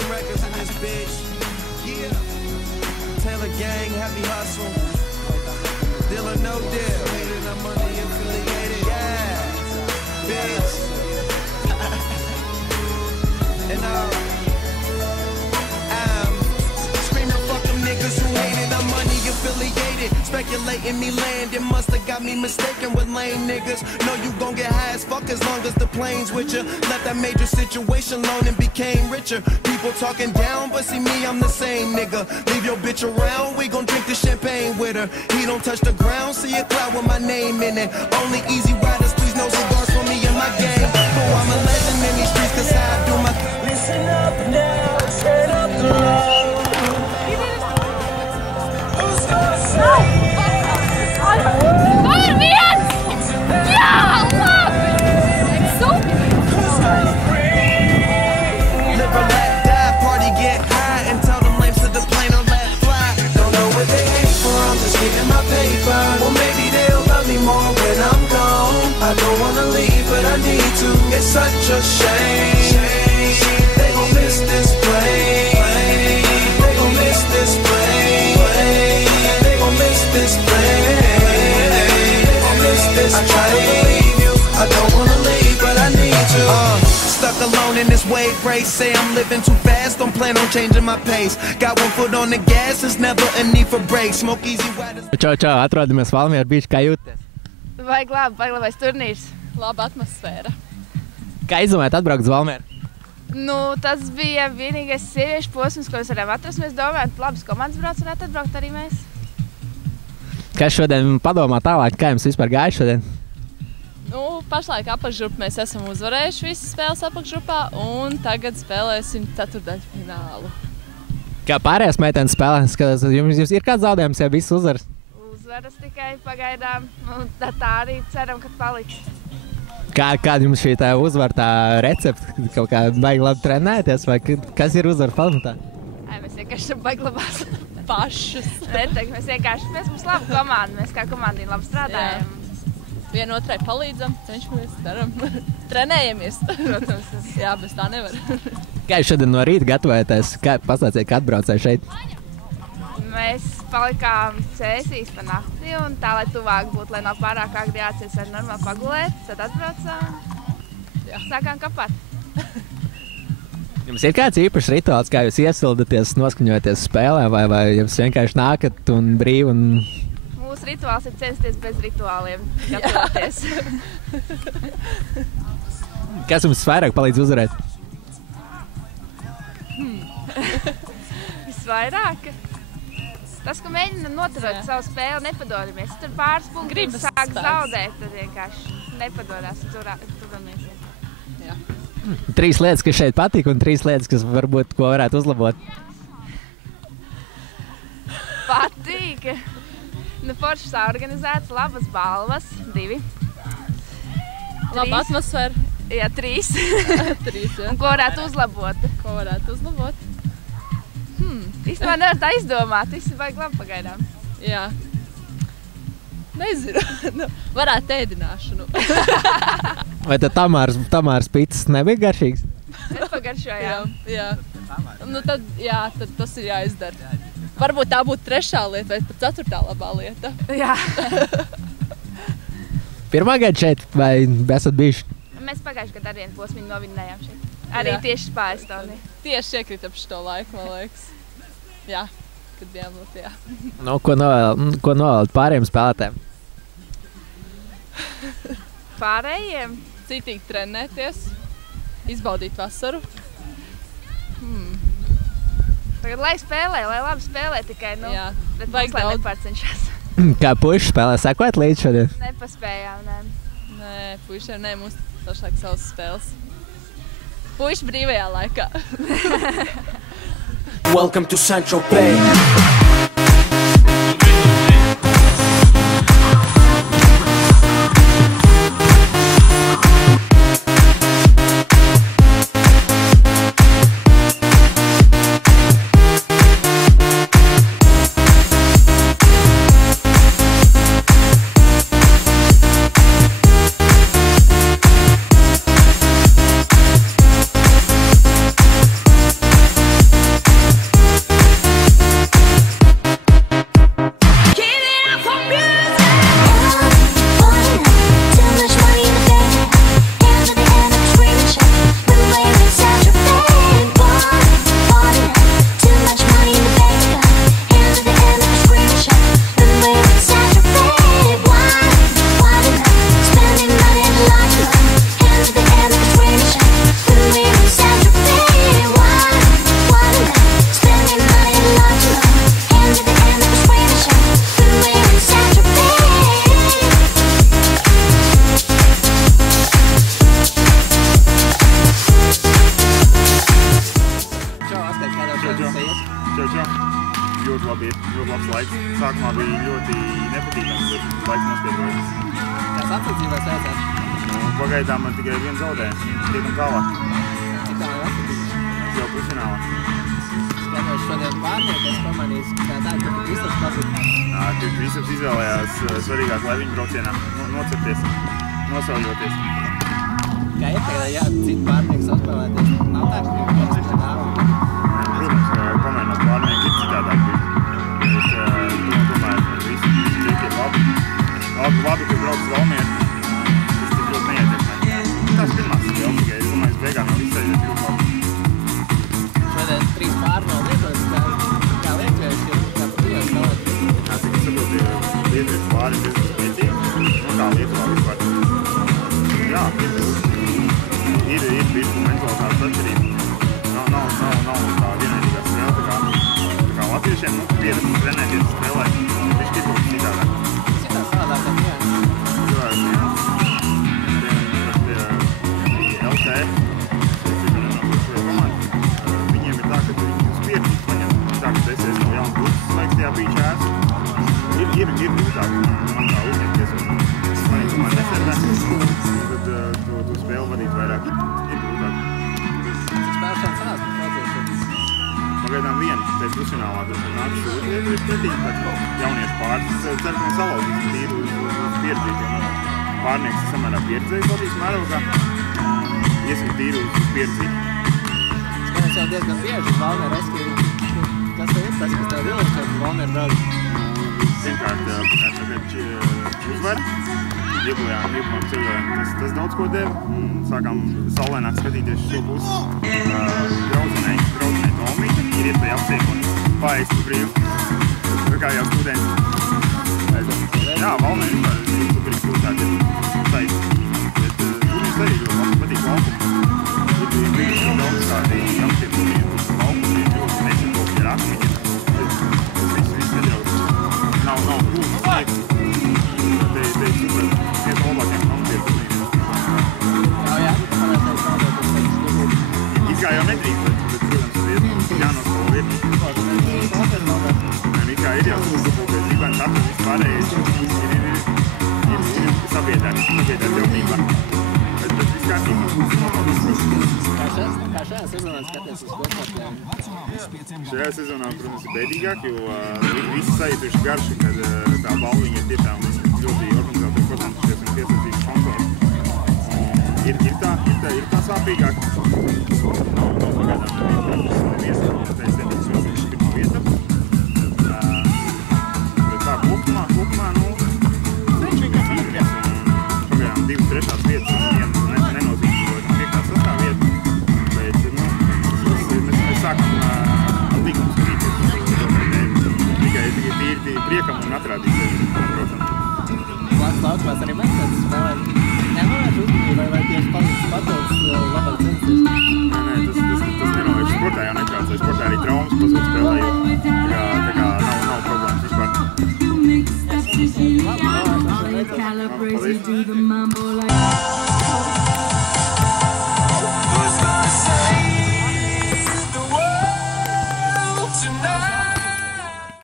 some records in this bitch. Yeah. Taylor Gang, Heavy Hustle. Deal or no deal. Hated, I'm money affiliated. Yeah. Bitch. And screaming fuck them niggas who hated, I'm money affiliated. Speculating me land, it musta got me mistaken with lame niggas. Know you gon' get high as fuck as long as the plane's with ya. Left that major situation alone and became richer. People talking down, but see me, I'm the same nigga. Leave your bitch around, we gon' drink the champagne with her. He don't touch the ground, see a cloud with my name in it. Only easy riders, please no cigars for me and my gang. Oh, I'm a legend in these streets, cause how I do my... Listen up now, turn up the love. Who's gonna say? Well, maybe they'll love me more when I'm gone. I don't wanna leave, but I need to. It's such a shame. They gon' miss this plane. They gon' miss this plane. They gon' miss this plane. They gon' miss this plane. I try to believe you. I don't wanna leave, but I need to. Stuck alone in this wave race. Say I'm living too fast, don't plan on changing my pace. Got one foot on the gas, it's never a need for brakes. Smoke easy riders. Čau, atrodamies Valmiera bišķi, kā jūties? Vajag labais turnīrs. Laba atmosfēra. Kā izdomājāt atbraukt uz Valmieru? Nu, tas bija vienīgais sieviešu posms, ko mēs varējām atrast. Mēs domājam, labas komandas brauc varētu atbraukt arī mēs. Kas šodien padomā tālāk, kā jums vispār gāja šodien? Nu, pašlaik apakšgrupu mēs esam uzvarējuši visas spēles apakšgrupā un tagad spēlēsim ceturtdaļfinālu. Kā pārējās meitenes spēlē? Skatās, jums ir kāds zaudējums, ja viss uzvaras? Uzvaras tikai pagaidām, un tā arī ceram, ka paliks. Kāda jums šī tā uzvara, tā recepte? Kaut kā baigi labi trenēties, vai kas ir uzvara pamatā? Mēs vienkārši baigi labās pašus. Mēs mums laba komanda, mēs kā komandīni labi strādājam. Vienotrai palīdzam, cenšamies, daram, trenējamies. Protams, jā, bez tā nevar. Kā jūs šodien no rīta gatavojaties? Pastāstiet, kā atbraucēji šeit? Mēs palikām Cēsīs pa nakti un tā, lai tuvāk būtu, lai nav pārāk agri jācies ar normāli pagulēt, tad atbraucām. Sākām kapāt. Jums ir kāds īpašs rituāls, kā jūs iesildaties, noskaņojaties spēlē, vai jums vienkārši nākat un brīvi un... Mūsu rituāls ir censties bez rituāliem gatavoties. Kas jums vairāk palīdz uzvarēt? Visvairāk? Tas, ka mēģinam noturēt savu spēli, nepadodamies. Tur pāris punktus sāk zaudēt, tad vienkārši nepadodās un turamies. 3 lietas, kas šeit patīk un 3 lietas, kas varbūt ko varētu uzlabot. Patīk! Nu, forši saorganizēts, labas balvas, 2. Laba atmosfēra. Jā, 3. 3, jā. Un ko varētu uzlabot? Ko varētu uzlabot? Īstenībā nevar tā izdomāt, viss vajag labi pagaidām. Jā. Nezinu. Varētu ēdināšanu. Vai tad Tamāras pizzas nebija garšīgs? Nepagaršojām. Jā. Nu tad, jā, tad tas ir jāizdara. Varbūt tā būtu 3. lieta vai pat 4. labā lieta. Jā. Pirmā gada šeit vai esat bijuši? Mēs pagājuši gadu ar vienu posmiņu novinnējām šeit. Arī tieši Spāristāvī. Tieši iekritam šo laiku, man liekas. Jā, kad bijām Latvijā. Nu, ko novēlat pārējiem spēlētājiem? Pārējiem? Citīgi trenēties, izbaudīt vasaru. Tagad, lai spēlē, lai labi spēlē tikai, nu, jā, bet mums, lai nepārcenšās. Kā puiši spēlē, sekojat līdz šodien? Nepaspējām, nē. Nē, puišiem, nē, mums pašlaik savas spēles. Puiši brīvajā laikā. Welcome to Central Bay. labi iet, ļoti labs laiks. Sākumā bija ļoti nepatīkams, bet laiks nospiedrojas. Kā sacensībās veicās? Pagaidām man tikai viens zaudējums, tiekam tālāk. Cik tā jau atsatīši? Jau pusfinālā. Skatos šodien pārnieku, es pamanīju, kā tā, ka Kristaps pasaka. Kristaps izvēlējās svarīgāk laiviņu braucienā nocepties, nosauļoties. Kā ieteikti, jā, citu pārnieku saspēlēties, nav tā, ka vienkārši pret dāvu? Protams, komēnos pārnieki ir citādāk bija. Bet, tomēr, visi čeki ir labi, ka brauc Valmieru. Tas tik ļoti neietekmē. Tās pirmās spēles tikai, es domāju, es beigā no visai ļoti labi. Šodien 3 pāri nav lietotas, kā Lietuvieši ir, kā pat Dievs spēlēt. Jā, cik es saprotu, Lietuvieši pāri ir diezgan spēcīgi. Kā Lietuvā vispār. Jā, ir bišķi mentalitātes atšķirība. Nav tā vienaidīgā spēle, tā kā latviešiem, pieredzi trenēties spēlē, bišķi ir kaut citādāk. Citā savādāk, kā jā. LT, viņiem ir tā, ka viņi uz pieredzi paņem. Tā, ka es esmu jaunu grupas laiks tajā bija čērs. Ir grūtāk man tā uzņemties. Man neservē, tad tu spēli vadīt vairāk. Ir grūtāk. Cik spēlēšana sanās par prociešu? Pagaidām viena, pēc pusfinālā tas ir nācis Lietuvieši pretīgi, pēc jauniešu pāris. Ceru, ka mēs salauzīs tīri uz pieredzīti. Pārnieks ir samērā pieredzējis Latvijas mērogā. Iesim tīri uz pieredzīti. Skaties jau diezgan bieži, Valmieru eski, kas tev ir tas, kas tev vilks, kad Valmieru brauc? Pirmkārt, tagad uzvar. Ieguvām cilvēkiem. Tas daudz ko deva. Sākām saulēnāk skatīties šo pusi. Draudzenei Tomīte ir iespēja apsieku un paēst uz brīvu. Kā jau studenti. Jā, Valmēr vispār ir superīgi pilsēti. Bet turnīrs arī ļoti labi patīk laukumu. Ir bijuši daudz kādi apsieku turnīri. Laukumi ir ļoti nesakopi ar akmeņiem. Tas viss nedraudz. Nav grūti sniegt. Te ir super. Viens no labākiem komentiem turnīriem. Jā, it kā jau nedrīkst, bet protams, ir jānoskalo vietu. It kā ir jau uzsapūties, Ivans atver vispārējais, ir sabiedrēti jaunībā. Bet viss kārtībā. Kā šajā sezonā skaties uz kopārtiem? Šajā sezonā, protams, ir bēdīgāk, jo visi sajutuši garšu, kad tā balviņa ir tiešām ļoti organizēta, koncentrēties un piesaistīt sponsori. Ir tā sāpīgāk. Nav pagaidām neviens, tā es nebiju šos pirmā vieta. Bet tā kopumā, vienkārši pagaidām 2 trešās vietas un viena nenozīmīgot 5. sastā vieta. Bet, mēs sākam līgumu skatīties tikai tīri priekam un atrādīt sevi, protams. Klāsts laukumās arī mēs spēlēt. Nenovērš uzmanību vai tieši palīdz papildus labāk censties? Nē, tas nenovērš. Sportā jau netraucē. Sportā arī traumas pazūd spēlējot. Tā kā nav problēmas vispār. Labi, Paldies.